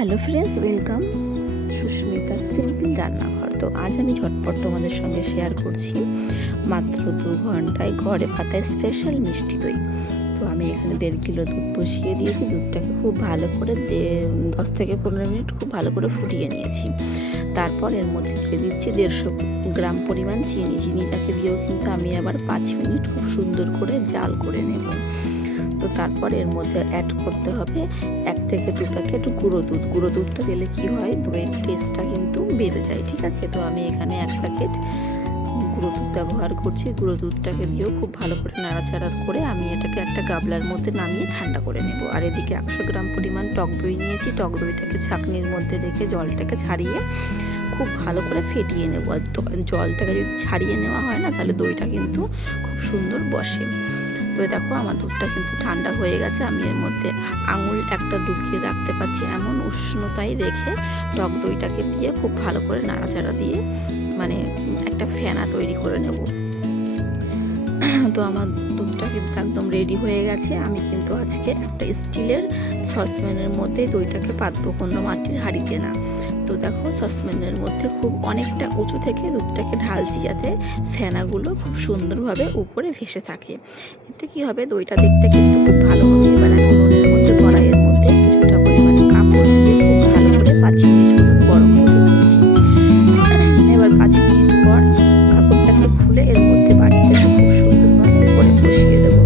Hello friends, welcome সুস্মিতার simple রান্নাঘর। তো আজ আমি ঝটপট তোমাদের সঙ্গে শেয়ার করছি মাত্র 2 ঘন্টায় ঘরে পাতায় স্পেশাল মিষ্টি দই। তো আমি এখানে 1.5 কিলো দুধ বসিয়ে দিয়েছি। দুধটাকে খুব ভালো করে 10 থেকে 15 মিনিট খুব ভালো করে ফুটিয়ে নিয়েছি। তারপর এর মধ্যে দিয়ে দিচ্ছি 150 গ্রাম পরিমাণ চিনি। চিনিটাকে দিয়েও কিন্তু আমি আবার 5 মিনিট খুব সুন্দর করে জাল করে নেব। তো তারপর এর মধ্যে অ্যাড করতে হবে 1 থেকে 2 প্যাকেট গুঁড়ো দুধ। গুঁড়ো দুধটা দিলে কি হয়, দইয়ের টেস্টটা কিন্তু বেড়ে যায়। ঠিক আছে, তো আমি এখানে 1 প্যাকেট গুঁড়ো দুধ ব্যবহার করছি। গুঁড়ো দুধটাকে দিয়েও খুব ভালো করে নাড়াচাড়া করে আমি এটাকে একটা গামলার মধ্যে নামিয়ে ঠান্ডা করে নেব। আর এদিকে 100 গ্রাম পরিমাণ টক দই নিয়েছি। টক দইটাকে ছাঁকনির মধ্যে রেখে জলটাকে ছাড়িয়ে খুব ভালো করে ফেটিয়ে নেব। আর জলটাকে যদি ছাড়িয়ে নেওয়া হয় না, তাহলে দইটা কিন্তু খুব সুন্দর বসে। তো দেখো আমার দুধটা কিন্তু ঠান্ডা হয়ে গেছে। আমি এর মধ্যে আঙুল একটা ডুবিয়ে রাখতে পারছি এমন উষ্ণতায় রেখে টক দইটাকে দিয়ে খুব ভালো করে নাড়াচাড়া দিয়ে মানে একটা ফেনা তৈরি করে নেব। তো আমার দুধটা কিন্তু একদম রেডি হয়ে গেছে। আমি কিন্তু আজকে একটা স্টিলের সসপ্যানের মধ্যে দইটাকে পাতবো, কোনো মাটির হাঁড়িতে না। তো দেখো সসপ্যানের মধ্যে খুব অনেকটা উঁচু থেকে দুধটাকে ঢালছি, যাতে ফেনাগুলো খুব সুন্দরভাবে উপরে ভেসে থাকে। এতে কি হবে, দইটা দেখতে কিন্তু খুব ভালো হবে। এবার আমি উনুনের মধ্যে কড়াইয়ের মধ্যে কিছুটা পরিমাণে কাপড় দিয়ে খুব ভালো করে 5 মিনিট মতন গরম করে নিয়েছি। এবার 5 মিনিট পর কাপড়টাকে খুলে এর মধ্যে বাটিটাকে খুব সুন্দরভাবে করে বসিয়ে দেবো।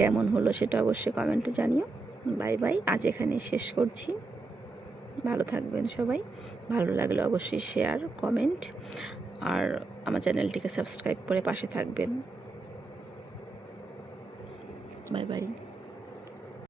কেমন হলো সেটা অবশ্যই কমেন্টে জানিও। বাই বাই, আজ এখানে শেষ করছি। ভালো থাকবেন সবাই। ভালো লাগলে অবশ্যই শেয়ার, কমেন্ট আর আমার চ্যানেলটিকে সাবস্ক্রাইব করে পাশে থাকবেন। Bye bye.